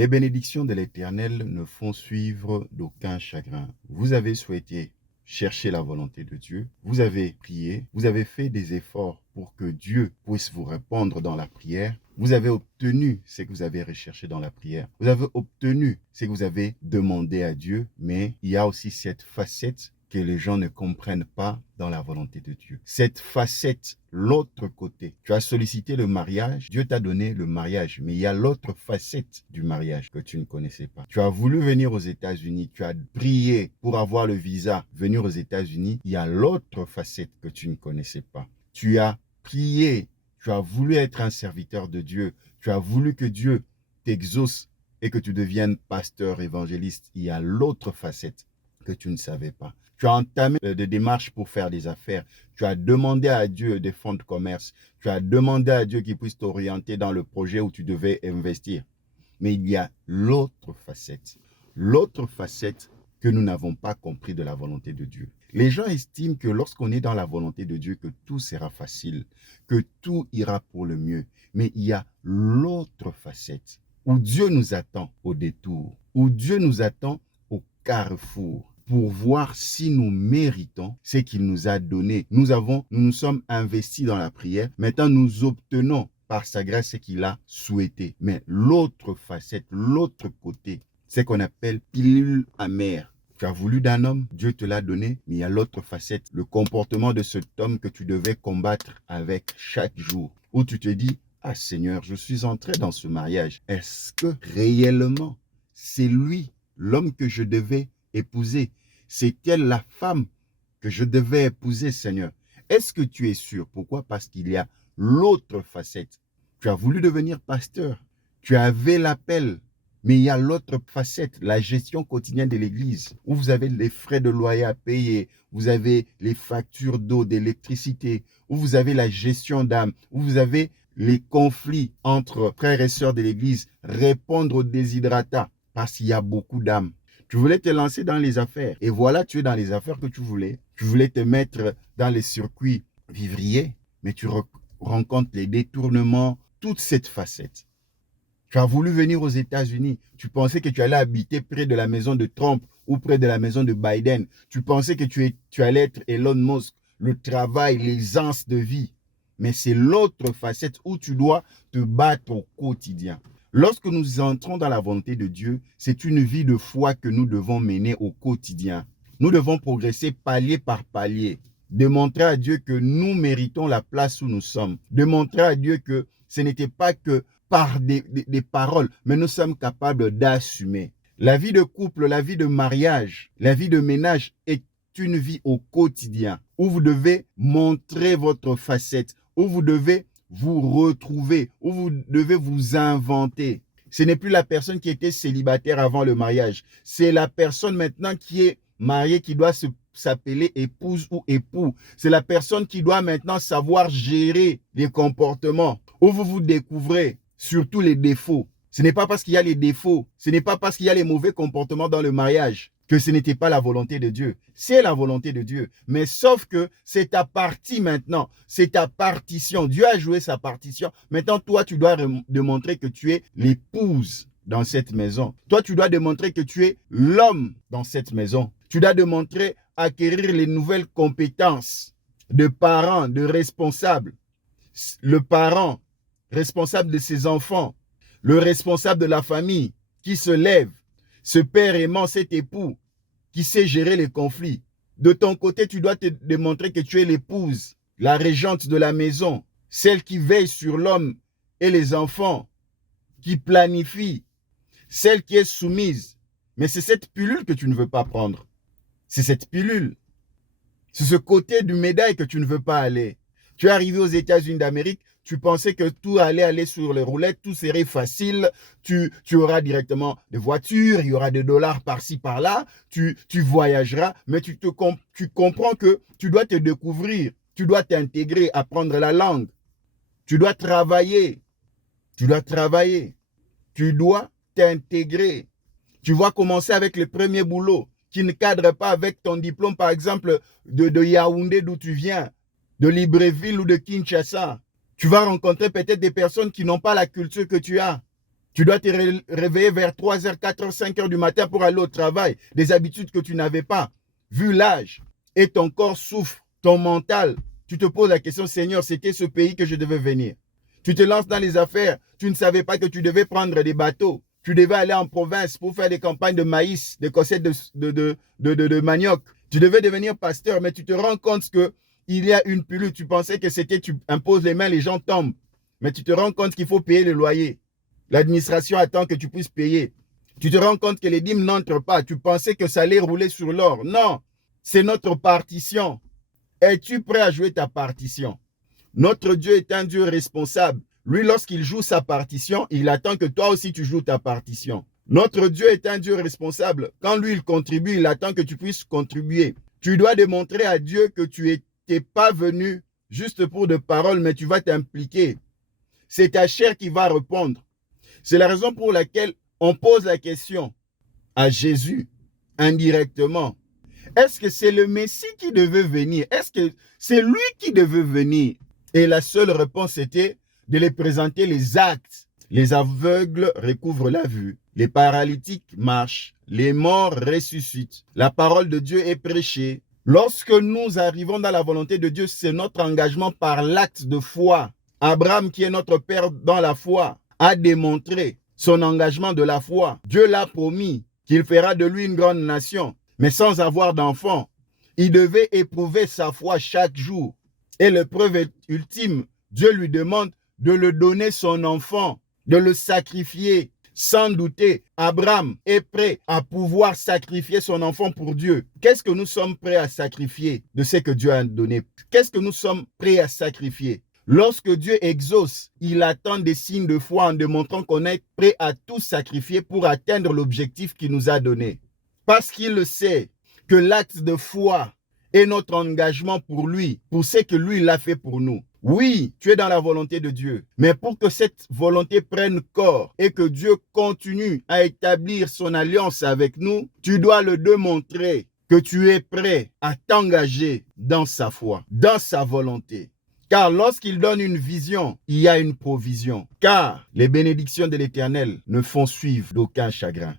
Les bénédictions de l'Éternel ne font suivre d'aucun chagrin. Vous avez souhaité chercher la volonté de Dieu, vous avez prié, vous avez fait des efforts pour que Dieu puisse vous répondre dans la prière. Vous avez obtenu ce que vous avez recherché dans la prière. Vous avez obtenu ce que vous avez demandé à Dieu, mais il y a aussi cette facette que les gens ne comprennent pas dans la volonté de Dieu. Cette facette, l'autre côté. Tu as sollicité le mariage, Dieu t'a donné le mariage, mais il y a l'autre facette du mariage que tu ne connaissais pas. Tu as voulu venir aux États-Unis, tu as prié pour avoir le visa, venir aux États-Unis, il y a l'autre facette que tu ne connaissais pas. Tu as prié, tu as voulu être un serviteur de Dieu, tu as voulu que Dieu t'exauce et que tu deviennes pasteur, évangéliste. Il y a l'autre facette que tu ne savais pas. Tu as entamé des démarches pour faire des affaires. Tu as demandé à Dieu des fonds de commerce. Tu as demandé à Dieu qu'il puisse t'orienter dans le projet où tu devais investir. Mais il y a l'autre facette. L'autre facette que nous n'avons pas compris de la volonté de Dieu. Les gens estiment que lorsqu'on est dans la volonté de Dieu, que tout sera facile, que tout ira pour le mieux. Mais il y a l'autre facette où Dieu nous attend au détour, où Dieu nous attend au carrefour, pour voir si nous méritons ce qu'il nous a donné. Nous nous sommes investis dans la prière. Maintenant, nous obtenons par sa grâce ce qu'il a souhaité. Mais l'autre facette, l'autre côté, c'est qu'on appelle pilule amère. Tu as voulu d'un homme, Dieu te l'a donné, mais il y a l'autre facette, le comportement de cet homme que tu devais combattre avec chaque jour. Où tu te dis, ah Seigneur, je suis entré dans ce mariage. Est-ce que réellement, c'est lui, l'homme que je devais épouser? C'est elle la femme que je devais épouser, Seigneur? Est-ce que tu es sûr? Pourquoi? Parce qu'il y a l'autre facette. Tu as voulu devenir pasteur. Tu avais l'appel. Mais il y a l'autre facette, la gestion quotidienne de l'église, où vous avez les frais de loyer à payer, vous avez les factures d'eau, d'électricité, où vous avez la gestion d'âme, où vous avez les conflits entre frères et sœurs de l'église, répondre aux déshydratats, parce qu'il y a beaucoup d'âmes. Tu voulais te lancer dans les affaires. Et voilà, tu es dans les affaires que tu voulais. Tu voulais te mettre dans les circuits vivriers, mais tu rencontres les détournements, toute cette facette. Tu as voulu venir aux États-Unis. Tu pensais que tu allais habiter près de la maison de Trump ou près de la maison de Biden. Tu pensais que tu allais être Elon Musk, le travail, l'aisance de vie. Mais c'est l'autre facette où tu dois te battre au quotidien. Lorsque nous entrons dans la volonté de Dieu, c'est une vie de foi que nous devons mener au quotidien. Nous devons progresser palier par palier. Démontrer à Dieu que nous méritons la place où nous sommes. Démontrer à Dieu que ce n'était pas que par des paroles, mais nous sommes capables d'assumer. La vie de couple, la vie de mariage, la vie de ménage est une vie au quotidien où vous devez montrer votre facette, où vous devez vous retrouver, où vous devez vous inventer. Ce n'est plus la personne qui était célibataire avant le mariage. C'est la personne maintenant qui est mariée qui doit s'appeler épouse ou époux. C'est la personne qui doit maintenant savoir gérer les comportements, où vous vous découvrez surtout les défauts. Ce n'est pas parce qu'il y a les défauts, ce n'est pas parce qu'il y a les mauvais comportements dans le mariage que ce n'était pas la volonté de Dieu. C'est la volonté de Dieu. Mais sauf que c'est ta partie maintenant. C'est ta partition. Dieu a joué sa partition. Maintenant, toi, tu dois démontrer que tu es l'épouse dans cette maison. Toi, tu dois démontrer que tu es l'homme dans cette maison. Tu dois démontrer, acquérir les nouvelles compétences de parents, de responsables. Le parent responsable de ses enfants, le responsable de la famille qui se lève, ce père aimant, cet époux qui sait gérer les conflits. De ton côté, tu dois te démontrer que tu es l'épouse, la régente de la maison, celle qui veille sur l'homme et les enfants, qui planifie, celle qui est soumise. Mais c'est cette pilule que tu ne veux pas prendre. C'est cette pilule. C'est ce côté du médaille que tu ne veux pas aller. Tu es arrivé aux États-Unis d'Amérique, tu pensais que tout allait aller sur les roulettes, tout serait facile, tu auras directement des voitures, il y aura des dollars par-ci, par-là, tu voyageras, mais tu comprends que tu dois te découvrir, tu dois t'intégrer, apprendre la langue, tu dois travailler, tu dois t'intégrer. Tu vas commencer avec le premier boulot qui ne cadre pas avec ton diplôme, par exemple, de Yaoundé d'où tu viens, de Libreville ou de Kinshasa. Tu vas rencontrer peut-être des personnes qui n'ont pas la culture que tu as. Tu dois te réveiller vers 3h, 4h, 5h du matin pour aller au travail. Des habitudes que tu n'avais pas. Vu l'âge, et ton corps souffre, ton mental, tu te poses la question, Seigneur, c'était ce pays que je devais venir. Tu te lances dans les affaires, tu ne savais pas que tu devais prendre des bateaux. Tu devais aller en province pour faire des campagnes de maïs, des cossettes de manioc. Tu devais devenir pasteur, mais tu te rends compte qu'il y a une pilule. Tu pensais que c'était, tu imposes les mains, les gens tombent. Mais tu te rends compte qu'il faut payer le loyer. L'administration attend que tu puisses payer. Tu te rends compte que les dîmes n'entrent pas. Tu pensais que ça allait rouler sur l'or. Non, c'est notre partition. Es-tu prêt à jouer ta partition? Notre Dieu est un Dieu responsable. Lui, lorsqu'il joue sa partition, il attend que toi aussi tu joues ta partition. Notre Dieu est un Dieu responsable. Quand lui, il contribue, il attend que tu puisses contribuer. Tu dois démontrer à Dieu que tu n'étais pas venu juste pour de paroles, mais tu vas t'impliquer. C'est ta chair qui va répondre. C'est la raison pour laquelle on pose la question à Jésus indirectement. Est-ce que c'est le Messie qui devait venir? Est-ce que c'est lui qui devait venir? Et la seule réponse était de les présenter les actes. Les aveugles recouvrent la vue, les paralytiques marchent, les morts ressuscitent. La parole de Dieu est prêchée. Lorsque nous arrivons dans la volonté de Dieu, c'est notre engagement par l'acte de foi. Abraham, qui est notre père dans la foi, a démontré son engagement de la foi. Dieu l'a promis qu'il fera de lui une grande nation, mais sans avoir d'enfant. Il devait éprouver sa foi chaque jour. Et l'épreuve ultime, Dieu lui demande de le donner son enfant, de le sacrifier. Sans douter, Abraham est prêt à pouvoir sacrifier son enfant pour Dieu. Qu'est-ce que nous sommes prêts à sacrifier de ce que Dieu a donné? Qu'est-ce que nous sommes prêts à sacrifier? Lorsque Dieu exauce, il attend des signes de foi en démontrant qu'on est prêt à tout sacrifier pour atteindre l'objectif qu'il nous a donné. Parce qu'il sait que l'acte de foi est notre engagement pour lui, pour ce que lui, il a fait pour nous. Oui, tu es dans la volonté de Dieu, mais pour que cette volonté prenne corps et que Dieu continue à établir son alliance avec nous, tu dois le démontrer que tu es prêt à t'engager dans sa foi, dans sa volonté. Car lorsqu'il donne une vision, il y a une provision. Car les bénédictions de l'Éternel ne font suivre d'aucun chagrin.